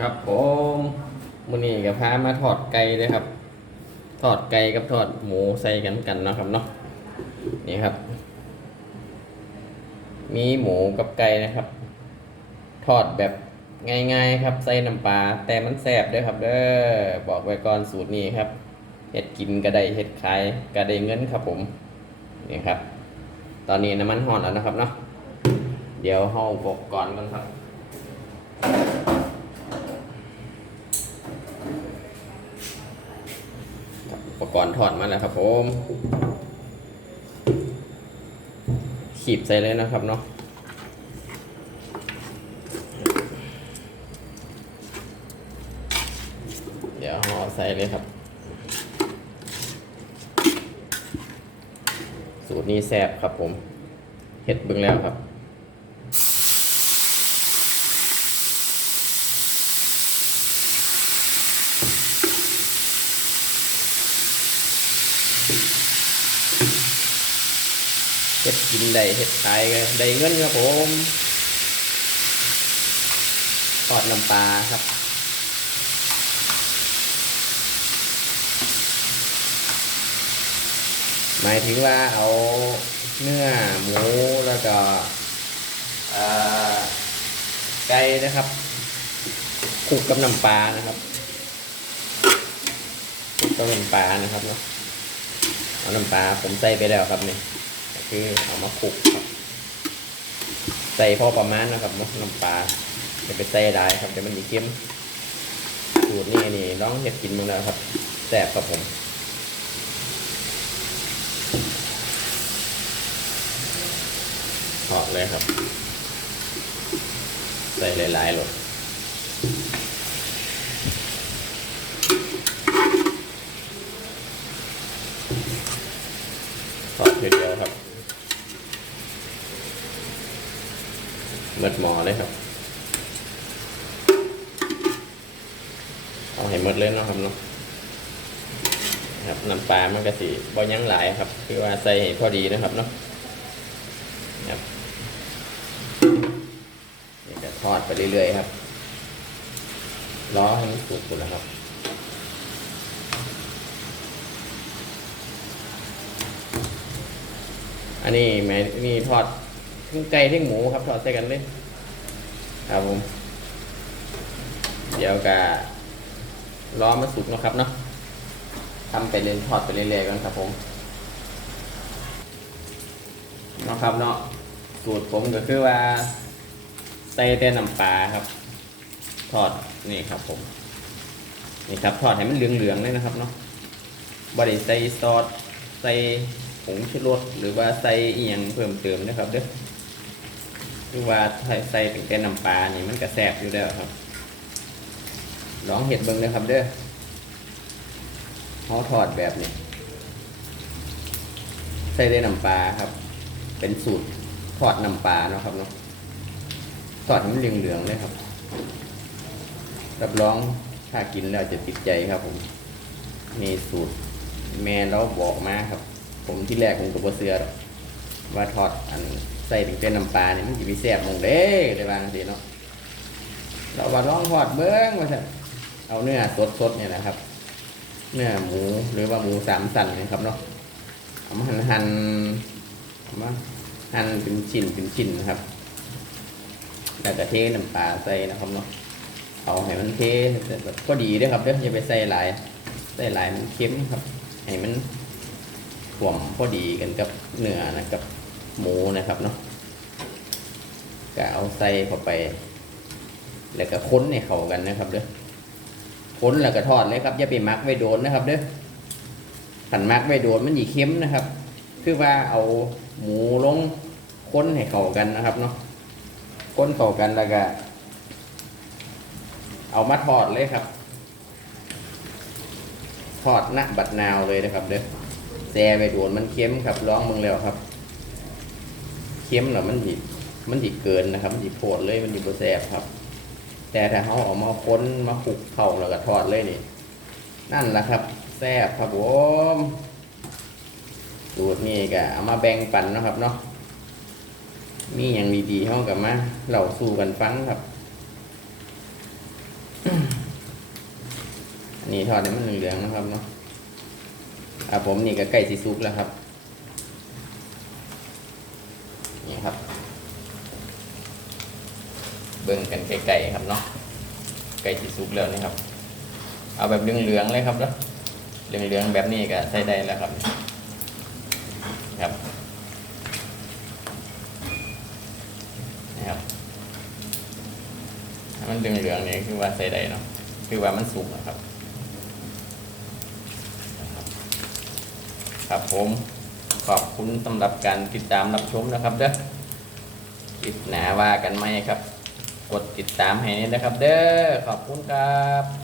ครับผมมื้อนี้ก็พามาทอดไก่เลยครับ ทอดไก่กับทอดหมูใส่กันกันนะครับเนาะนี่ครับ มีหมูกับไก่นะครับ ทอดแบบง่ายๆครับใส่น้ำปลาแต่มันแซ่บด้วยครับเด้อบอกไว้ก่อนสูตรนี้ครับเฮ็ดกินก็ได้เฮ็ดขายก็ได้เงินครับผมนี่ครับ ตอนนี้น้ำมันห่อนแล้วนะครับเนาะเดี๋ยวเฮาบกก่อนกันครับ ปกรณ์ถอดมาแล้วครับผมขีบใส่เลยนะครับเนาะเดี๋ยวห่อใส่เลยครับ สูตรนี้แซ่บครับผมเห็ดบึงแล้วครับ เห็ดกินได้เห็ดขายก็ได้เงินครับผมทอดน้ำปลาครับหมายถึงว่าเอาเนื้อหมูแล้วก็ไก่นะครับคลุกกับน้ำปลานะครับคลุกกับน้ำปลานะครับเนาะเอาน้ำปลาผมใส่ไปแล้วครับนี่ คือเอามาคลุกครับใส่พอประมาณนะครับน้ำปลาจะไปใส่ได้ครับเดี๋ยวมันจะเค็มสูตรนี้นี่น้องเห็ดกินมาแล้วครับแซ่บครับผมออกเลยครับ ใส่หลายๆหลดทอดทีเดียวครับ เมดหมอเลยครับ เอาให้หมดเลยเนาะครับเนาะครับน้ำปลามันก็สีบ่ยั้งหลายครับ คือว่าใส่ให้พอดีนะครับเนาะครับนี่จะทอดไปเรื่อยๆครับล้อให้มันสุกสุดแล้วครับอันนี้แม่นี่ทอด ทั้งไก่ทั้งหมูครับทอดใส่กันเลยครับผม เดี๋ยวกะล้อมาสุกเนาะครับเนาะทำไปเรื่อยทอดไปเรื่อยๆกันครับผมเนาะครับเนาะสูตรผมก็คือว่าใส่แต่น้ำปลาครับ ทอดนี่ครับผม นี่ครับทอดให้มันเหลืองๆเลยนะครับเนาะบริใส่ซอสใส่ผงชูรสหรือว่าใส่อีหยังเพิ่มเติมนะครับเด้อ คือว่าใส่ใส่เป็นแต่น้ำปลานี่มันก็แซ่บอยู่แล้วครับ ลองเห็ดเบิ่งเลยครับเด้อเขาทอดแบบนี้ ใส่ได้น้ำปลาครับ เป็นสูตรทอดน้ำปลาเนาะครับเนาะทอดให้มันเหลืองๆเลยครับรับรองถ้ากินแล้วจะติดใจครับผมมีสูตรแม่เราบอกมาครับ ผมที่แรกผมก็บ่เสือหรอว่าทอดอันใส่ถึงเป็นน้ำปลาเนี่ยมันจะมีแซ่บมงเด้ได้บางทีเนาะเราว่าลองทอดเบิ้งว่าจะเอาเนื้อสดๆเนี่ยนะครับ เนื้อหมูหรือว่าหมูสามสันนะครับเนาะเอามาหั่นหั่นเอามาหั่นเป็นชิ้นเป็นชิ้นนะครับแล้วก็เทน้ำปลาใส่นะครับเนาะเอาให้มันเทแบบก็ดีด้วยครับเด้ออย่าไปใส่หลายใส่หลายมันเค็มครับให้มันถ่วมพอดีกันกับเนื้อนะกับ หมูนะครับเนาะก็เอาใส่เข้าไป แล้วก็ค้นให้เข้ากันนะครับเด้อค้นแล้วก็ทอดเลยครับอย่าไปมักไว้โดนนะครับเด้อขันมากไม่โดนมันหยีเค็มนะครับ คือว่าเอาหมูลงค้นให้เข้ากันนะครับเนาะค้นเข้ากันแล้วก็ เอามาทอดเลยครับ ทอดหน้าบัดนาวเลยนะครับ เด้อแซ่ไปโดนมันเค็มครับร้องมึงแล้วครับ ค็มเหรอมันหยิมันหยิเกินนะครับ มันหยิโผดเลยมันหยิบแซ่บครับ แต่ถ้าเขาเออกมาค้นมาคลุกเข่าแล้วก็ทอดเลยนี่ นั่นแหละครับแซ่บครับผมสูตรนี้ก็เอามาแบ่งปันนะครับเนาะมีอย่างดีๆห้องกับมาเราสู้กันฟังครับนี่ทอดให้มันเหลืองๆนะครับเนาะอะผมนี่ก็ใกล้สิสุกแล้วครับ นี่ครับ เบิ่งกันไกลๆครับเนาะไก่สิสุกแล้วนี่ครับ เอาแบบเหลืองๆเลยครับเนาะเหลืองๆแบบนี้ก็ใช้ได้แล้วครับ ครับนะครับมันเหลืองๆนี่คือว่าใส่ได้เนาะคือว่ามันสุกนะครับ ครับผมขอบคุณสำหรับการติดตามรับชมนะครับเด้อคลิปหนาว่ากันไหมครับ ดติดตามให้นะครับ เด้อขอบคุณครับ